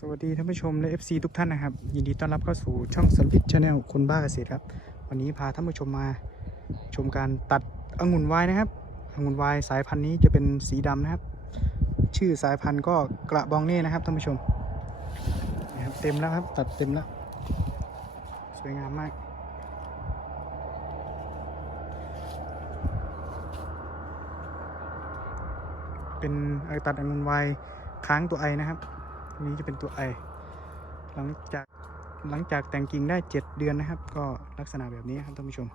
สวัสดีท่านผู้ชมและ FC ทุกท่านนะครับ ยินดีต้อนรับเข้าสู่ช่องสลิดชาแนลคนบ้าเกษตรครับ วันนี้พาท่านผู้ชมมาชมการตัดองุ่นไวน์นะครับองุ่นไวน์สายพันธุ์นี้จะเป็นสีดำนะครับ ชื่อสายพันธุ์ก็กระบองเน่นะครับท่านผู้ชมนะครับเต็มแล้วครับตัดเต็มแล้ว สวยงามมาก เป็นตัดองุ่นไวน์ค้างตัวไอนะครับ อันนี้จะเป็นตัวไอหลังจากหลังจากแต่งกิ่งได้ 7 เดือนนะครับ ก็ลักษณะแบบนี้ครับท่านผู้ชม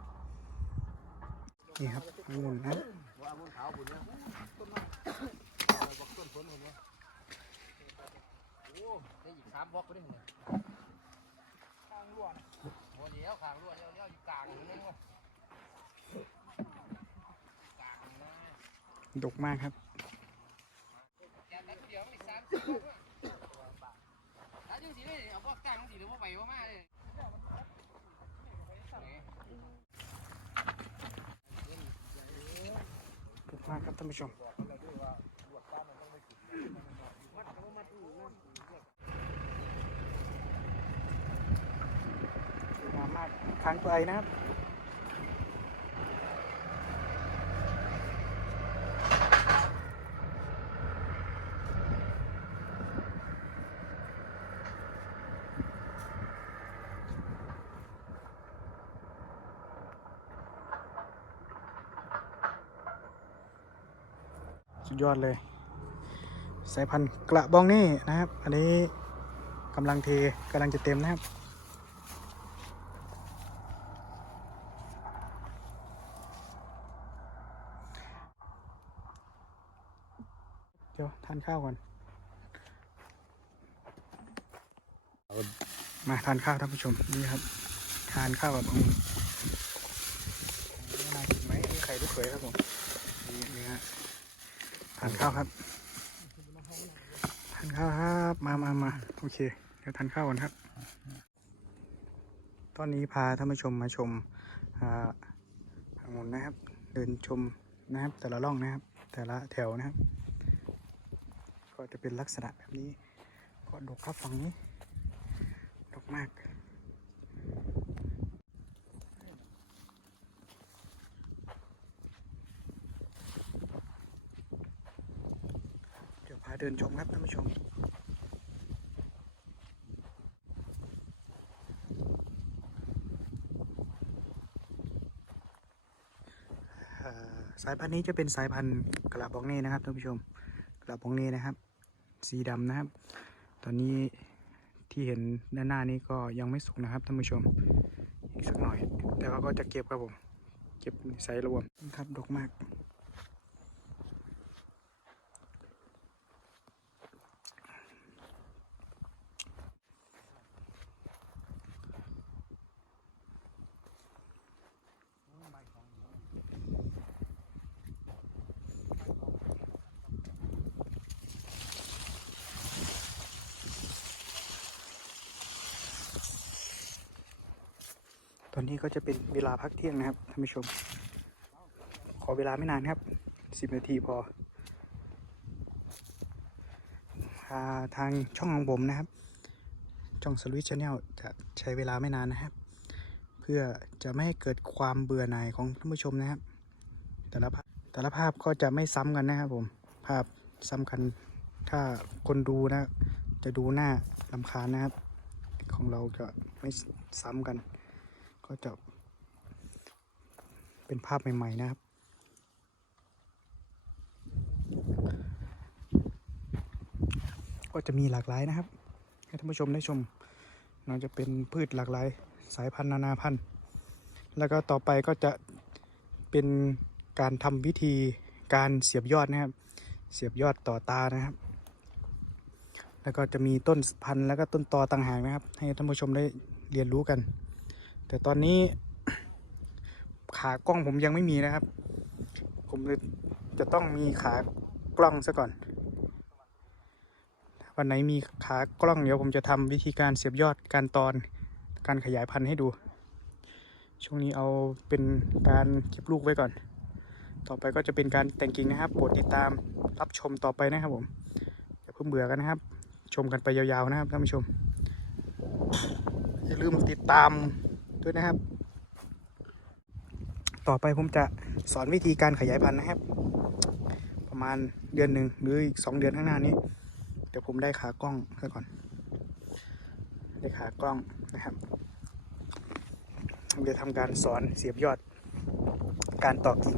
นี่ครับองุ่นนะได้อีกสามบล็อกก็ได้เหรอข้างรั่วโอ้เดี๋ยวข้างรั่วเดี๋ยวเดี๋ยวอยู่กลางนี่มั้งกลางนะดกมากครับแกตัดเดียวไม่สามสิบด้วยตัดยังสีเลยเอา พวกกลางว่าไปว่ามาเลยดกมากครับท่านผู้ชมมามมากค้างตัวไอนะครับ สุดยอดเลย สายพันธุ์กระบองนี่นะครับ อันนี้กำลังเทกำลังจะเต็มนะครับเดี๋ยวทานข้าวก่อน มาทานข้าวท่านผู้ชมนี่ครับ ทานข้าวกับองน่ากินไหมไข่ลูกเขยครับผมนี่นี่ฮะ ทานข้าวครับทานข้าวครับมามามาโอเค เดี๋ยวทานข้าวก่อนครับ ตอนนี้พาท่านผู้ชมมาชมอ่าทางหมุนนะครับ เดินชมนะครับ แต่ละร่องนะครับ แต่ละแถวนะครับ ก็จะเป็นลักษณะแบบนี้ ก็ดกครับฝั่งนี้ ดกมาก เดินชมครับท่านผู้ชมสายพันธุ์นี้จะเป็นสายพันธุ์กระบองเน่นะครับท่านผู้ชมกระบองเน่นะครับ สีดำนะครับ ตอนนี้ที่เห็นด้านหน้านี้ก็ยังไม่สุกนะครับท่านผู้ชมอีกสักหน่อย แต่ว่าก็จะเก็บครับผม เก็บใส่รวมครับดกมาก อนนี้ก็จะเป็นเวลาพักเที่ยงนะครับท่านผู้ชม ขอเวลาไม่นานครับสิบนาทีพออาทางช่องของผมนะครับช่องสวิตชาแนลจะใช้เวลาไม่นานนะครับ เพื่อจะไม่ให้เกิดความเบื่อหน่ายของท่านผู้ชมนะครับ แต่ละภาพแต่ละภาพก็จะไม่ซ้ำกันนะครับผมภาพซ้ำกันถ้าคนดูนะ จะดูหน้าลำคาญนะครับ ของเราจะไม่ซ้ำกัน ก็จะเป็นภาพใหม่ ๆ นะครับ ก็จะมีหลากหลายนะครับ ให้ท่านผู้ชมได้ชมเราจะเป็นพืชหลากหลายสายพันธุ์นานาพันธุ์ แล้วก็ต่อไปก็จะเป็นการทำวิธีการเสียบยอดนะครับ เสียบยอดต่อตานะครับ แล้วก็จะมีต้นพันธุ์แล้วก็ต้นตอต่างหากนะครับ ให้ท่านผู้ชมได้เรียนรู้กัน แต่ตอนนี้ขากล้องผมยังไม่มีนะครับ ผมเลยจะต้องมีขากล้องซะก่อน วันไหนมีขากล้องเดี๋ยวผมจะทำวิธีการเสียบยอดการตอนการขยายพันธุ์ให้ดู ช่วงนี้เอาเป็นการเก็บลูกไว้ก่อน ต่อไปก็จะเป็นการแต่งกิ่งนะครับ โปรดติดตามรับชมต่อไปนะครับผมอย่าเพิ่งเบื่อกันนะครับ ชมกันไปยาวๆนะครับท่านผู้ชมอย่าลืมติดตาม ด้วยนะครับ ต่อไปผมจะสอนวิธีการขยายพันธุ์นะครับ ประมาณเดือนหนึ่งหรืออีกสองเดือนข้างหน้านี้ เดี๋ยวผมได้ขากล้องซะก่อน ได้ขากล้องนะครับผมจะทำการสอนเสียบยอด การตอกิ่ง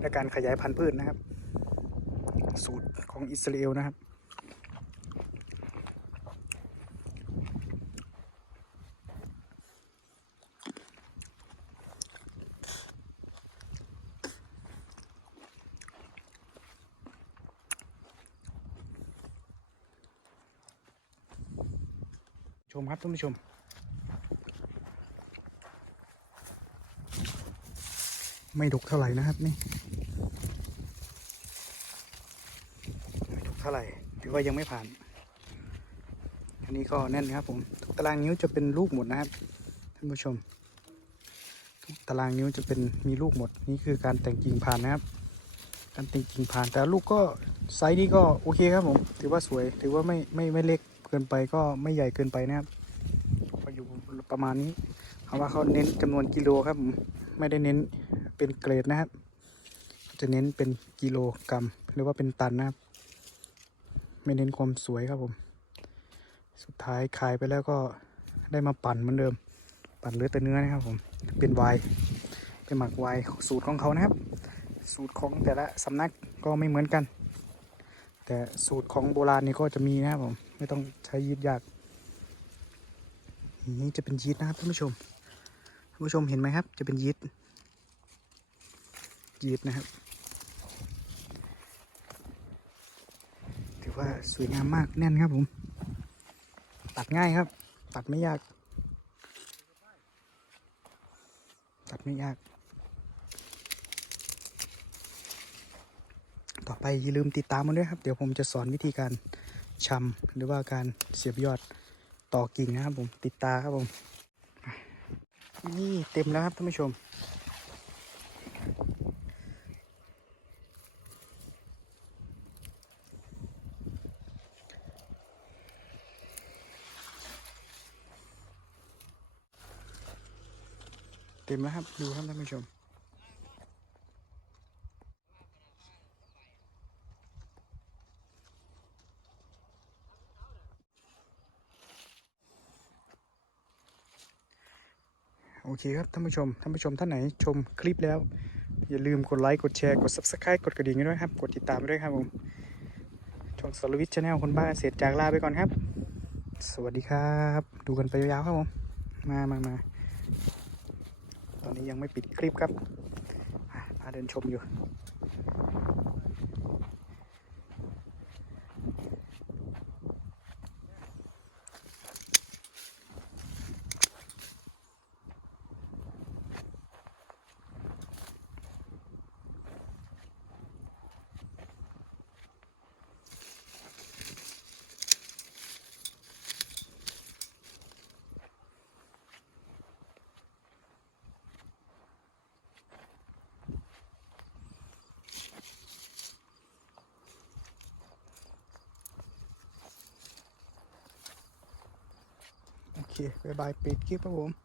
และการขยายพันธุ์พืชนะครับ สูตรของอิสราเอลนะครับ ชมครับท่านผู้ชม ไม่ดกเท่าไหร่นะครับนี่ไม่ดกเท่าไหร่ถือว่ายังไม่ผ่าน อันนี้ก็แน่นครับผมทุกตารางนิ้วจะเป็นลูกหมดนะครับท่านผู้ชมทุกตารางนิ้วจะเป็นมีลูกหมดนี่คือการแต่งกิ่งผ่านนะครับ การแต่งกิ่งผ่านแต่ลูกก็ไซส์นี้ก็โอเคครับผมถือว่าสวยถือว่าไม่ไม่ไม่เล็ก กินไปก็ไม่ใหญ่เกินไปนะครับก็อยู่ประมาณนี้เอาะว่าเขาเน้นจำนวนกิโลครับไม่ได้เน้นเป็นเกรดนะครับ จะเน้นเป็นกิโลกรัมหรือว่าเป็นตันนะครับ ไม่เน้นความสวยครับผม สุดท้ายขายไปแล้วก็ได้มาปั่นเหมือนเดิม ปั่นเลือแต่เนื้อนะครับผมเป็นไวน์เป็นหมักไวน์สูตรของเขานะครับ สูตรของแต่ละสำนักก็ไม่เหมือนกัน แต่สูตรของโบราณนี่ก็จะมีนะครับผม ไม่ต้องใช้ยีดยาก นี่จะเป็นยีสต์นะครับท่านผู้ชมท่านผู้ชมเห็นไหมครับ จะเป็นยีสต์ยีสต์นะครับ ถือว่าสวยงามมากแน่นครับผม ตัดง่ายครับ ตัดไม่ยาก ตัดไม่ยาก ต่อไปอย่าลืมติดตามมันด้วยครับ เดี๋ยวผมจะสอนวิธีการ ชำหรือว่าการเสียบยอดต่อกิ่งนะครับผมติดตาครับผมนี่เต็มแล้วครับท่านผู้ชม เต็มแล้วครับดูครับท่านผู้ชม โอเคครับท่านผู้ชมท่านผู้ชมท่านไหนชมคลิปแล้ว อย่าลืมกดไลค์กดแชร์กด subscribe กดกระดิ่งด้วยครับ กดติดตามด้วยครับผมช่องสรวิทย์ชาแนลคนบ้าเสร็จจากลาไปก่อนครับ สวัสดีครับ ดูกันไปยาวๆครับผมมามามาตอนนี้ยังไม่ปิดคลิปครับพาเดินชมอยู่ เคบายบายปิดคลิปครับผม